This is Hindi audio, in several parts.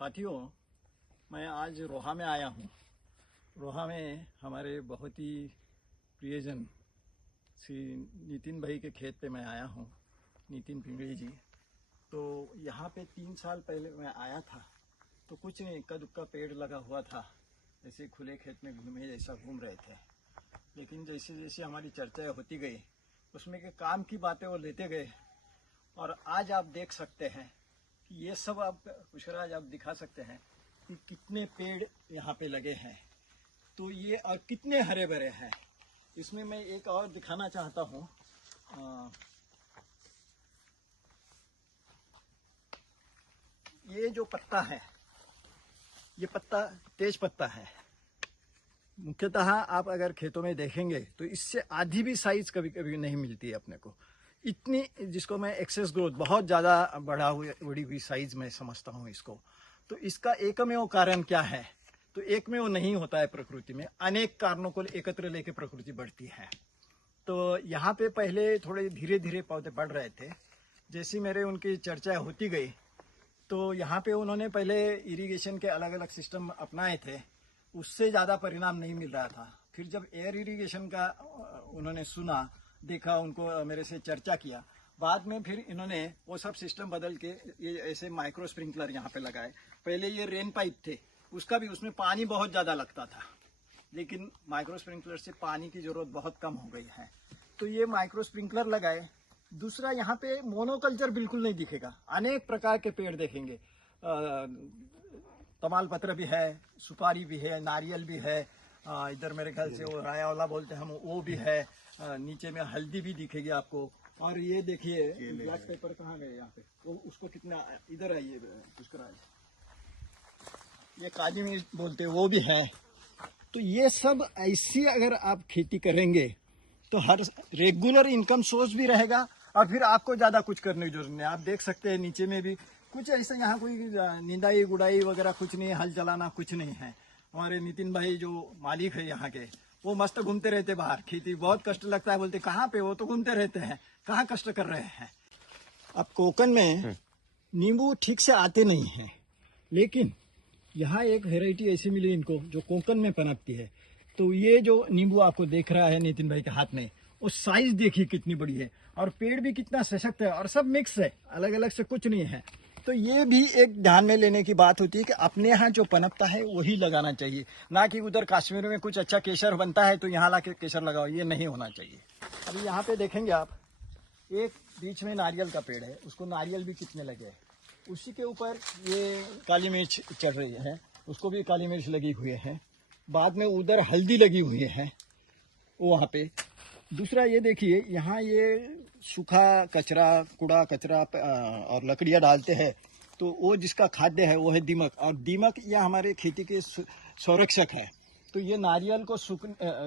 साथियों, मैं आज रोहा में आया हूँ। रोहा में हमारे बहुत ही प्रियजन श्री नितिन भाई के खेत पे मैं आया हूँ, नितिन पिंगड़ी जी। तो यहाँ पे 3 साल पहले मैं आया था तो कुछ नहीं, इक्का दुक्का पेड़ लगा हुआ था, ऐसे खुले खेत में घूमे जैसा घूम रहे थे। लेकिन जैसे जैसे हमारी चर्चाएँ होती गई, उसमें के काम की बातें वो लेते गए और आज आप देख सकते हैं कि ये सब आप पुष्कराज आप दिखा सकते हैं कि कितने पेड़ यहाँ पे लगे हैं। तो ये और कितने हरे भरे हैं। इसमें मैं एक और दिखाना चाहता हूँ। ये जो पत्ता है, ये पत्ता तेज पत्ता है। मुख्यतः आप अगर खेतों में देखेंगे तो इससे आधी भी साइज कभी कभी नहीं मिलती है अपने को। इतनी, जिसको मैं एक्सेस ग्रोथ, बहुत ज़्यादा बड़ी हुई साइज में समझता हूँ इसको। तो इसका एकमेव कारण क्या है? तो एकमेव नहीं होता है प्रकृति में, अनेक कारणों को एकत्र लेके प्रकृति बढ़ती है। तो यहाँ पे पहले थोड़े धीरे धीरे पौधे बढ़ रहे थे। जैसी मेरे उनकी चर्चा होती गई तो यहाँ पे उन्होंने पहले इरिगेशन के अलग अलग सिस्टम अपनाए थे, उससे ज़्यादा परिणाम नहीं मिल रहा था। फिर जब एयर इरिगेशन का उन्होंने सुना, देखा, उनको मेरे से चर्चा किया, बाद में फिर इन्होंने वो सब सिस्टम बदल के ये ऐसे माइक्रो स्प्रिंकलर यहाँ पे लगाए। पहले ये रेन पाइप थे, उसका भी, उसमें पानी बहुत ज़्यादा लगता था, लेकिन माइक्रो स्प्रिंकलर से पानी की ज़रूरत बहुत कम हो गई है। तो ये माइक्रो स्प्रिंकलर लगाए। दूसरा, यहाँ पे मोनोकल्चर बिल्कुल नहीं दिखेगा, अनेक प्रकार के पेड़ देखेंगे। तमाल पत्र भी है, सुपारी भी है, नारियल भी है, इधर मेरे ख्याल से वो रायावला बोलते हैं हम, वो भी है। नीचे में हल्दी भी दिखेगी आपको। और ये देखिए ब्लैक पेपर कहाँ गए यहाँ पे, वो उसको कितना, इधर है ये पुष्कराज, ये काली मिर्च बोलते हैं, वो भी है। तो ये सब ऐसी अगर आप खेती करेंगे तो हर रेगुलर इनकम सोर्स भी रहेगा और फिर आपको ज़्यादा कुछ करने की जरूरत नहीं। आप देख सकते हैं नीचे में भी कुछ ऐसा, यहाँ कोई निंदाई गुड़ाई वगैरह कुछ नहीं, हल चलाना कुछ नहीं है। हमारे नितिन भाई जो मालिक है यहाँ के, वो मस्त घूमते रहते बाहर। खेती बहुत कष्ट लगता है, बोलते कहाँ पे, वो तो घूमते रहते हैं, कहाँ कष्ट कर रहे हैं। अब कोकन में नींबू ठीक से आते नहीं हैं, लेकिन यहाँ एक वेराइटी ऐसी मिली इनको जो कोकन में पनपती है। तो ये जो नींबू आपको देख रहा है नितिन भाई के हाथ में, वो साइज देखिए कितनी बड़ी है और पेड़ भी कितना सशक्त है और सब मिक्स है, अलग अलग से कुछ नहीं है। तो ये भी एक ध्यान में लेने की बात होती है कि अपने यहाँ जो पनपता है वही लगाना चाहिए, ना कि उधर कश्मीर में कुछ अच्छा केसर बनता है तो यहाँ ला के केसर लगाओ, ये नहीं होना चाहिए। अभी यहाँ पे देखेंगे आप, एक बीच में नारियल का पेड़ है, उसको नारियल भी कितने लगे हैं। उसी के ऊपर ये काली मिर्च चढ़ रही है, उसको भी काली मिर्च लगी हुई है। बाद में उधर हल्दी लगी हुई है वहाँ पे। दूसरा ये देखिए, यहाँ ये सूखा कचरा, कूड़ा कचरा और लकड़ियाँ डालते हैं, तो वो जिसका खाद्य है वो है दीमक। और दीमक यह हमारे खेती के संरक्षक है। तो ये नारियल को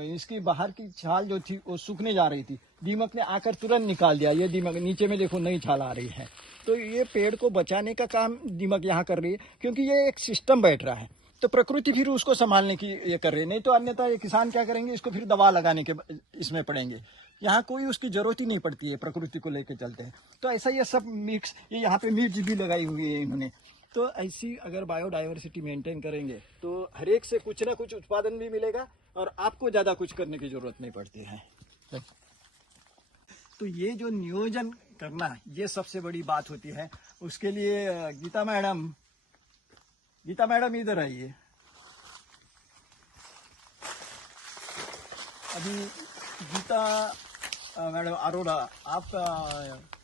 इसकी बाहर की छाल जो थी वो सूखने जा रही थी, दीमक ने आकर तुरंत निकाल दिया। ये दीमक नीचे में देखो, नई छाल आ रही है। तो ये पेड़ को बचाने का काम दीमक यहाँ कर रही है, क्योंकि ये एक सिस्टम बैठ रहा है। तो प्रकृति फिर उसको संभालने की ये कर रही है। नहीं तो अन्यथा ये किसान क्या करेंगे, इसको फिर दवा लगाने के इसमें पड़ेंगे। यहाँ कोई उसकी जरूरत ही नहीं पड़ती है, प्रकृति को लेकर चलते हैं। तो ऐसा ये सब मिक्स, ये यहाँ पे मिर्च भी लगाई हुई है इन्होंने। तो ऐसी अगर बायोडाइवर्सिटी मेंटेन करेंगे तो हर एक से कुछ ना कुछ उत्पादन भी मिलेगा और आपको ज़्यादा कुछ करने की जरूरत नहीं पड़ती है। तो ये जो नियोजन करना, ये सबसे बड़ी बात होती है। उसके लिए गीता मैडम इधर आइए। अभी गीता मैडम अरोड़ा, आप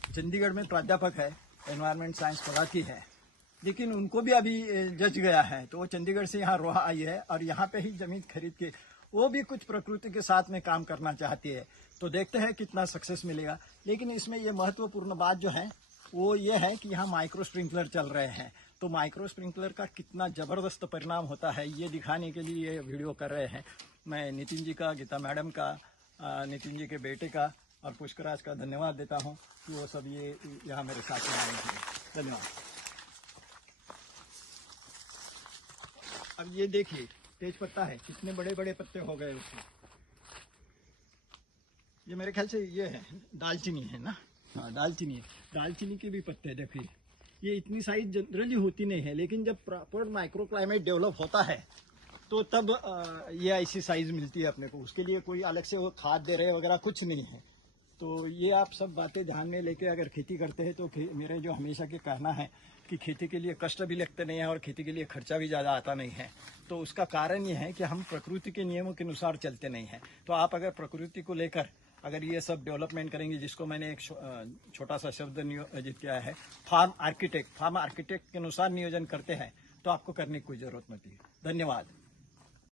चंडीगढ़ में प्राध्यापक है, एनवायरमेंट साइंस पढ़ाती है, लेकिन उनको भी अभी जज गया है। तो वो चंडीगढ़ से यहाँ रोहा आई है और यहाँ पे ही जमीन खरीद के वो भी कुछ प्रकृति के साथ में काम करना चाहती है। तो देखते हैं कितना सक्सेस मिलेगा। लेकिन इसमें ये महत्वपूर्ण बात जो है वो ये है कि यहाँ माइक्रो स्प्रिंकलर चल रहे हैं। तो माइक्रो स्प्रिंकलर का कितना ज़बरदस्त परिणाम होता है, ये दिखाने के लिए ये वीडियो कर रहे हैं। मैं नितिन जी का, गीता मैडम का, नितिन जी के बेटे का और पुष्कराज का धन्यवाद देता हूँ कि वो सब ये यहाँ मेरे साथ में आए हैं। धन्यवाद। अब ये देखिए, तेज पत्ता है, कितने बड़े बड़े पत्ते हो गए उसके। ये मेरे ख्याल से ये है दालचीनी है ना, हाँ दालचीनी है। दालचीनी के भी पत्ते देखिए, ये इतनी साइज जनरली होती नहीं है, लेकिन जब प्रॉपर माइक्रो क्लाइमेट डेवलप होता है तो तब ये ऐसी साइज मिलती है अपने को। उसके लिए कोई अलग से वो खाद दे रहे वगैरह कुछ नहीं है। तो ये आप सब बातें ध्यान में लेके अगर खेती करते हैं तो मेरे जो हमेशा के कहना है कि खेती के लिए कष्ट भी लगते नहीं है और खेती के लिए खर्चा भी ज़्यादा आता नहीं है। तो उसका कारण ये है कि हम प्रकृति के नियमों के अनुसार चलते नहीं हैं। तो आप अगर प्रकृति को लेकर अगर ये सब डेवलपमेंट करेंगे, जिसको मैंने एक छोटा सा शब्द नियोजित किया है, फार्म आर्किटेक्ट के अनुसार नियोजन करते हैं, तो आपको करने की कोई ज़रूरत नहीं है। धन्यवाद।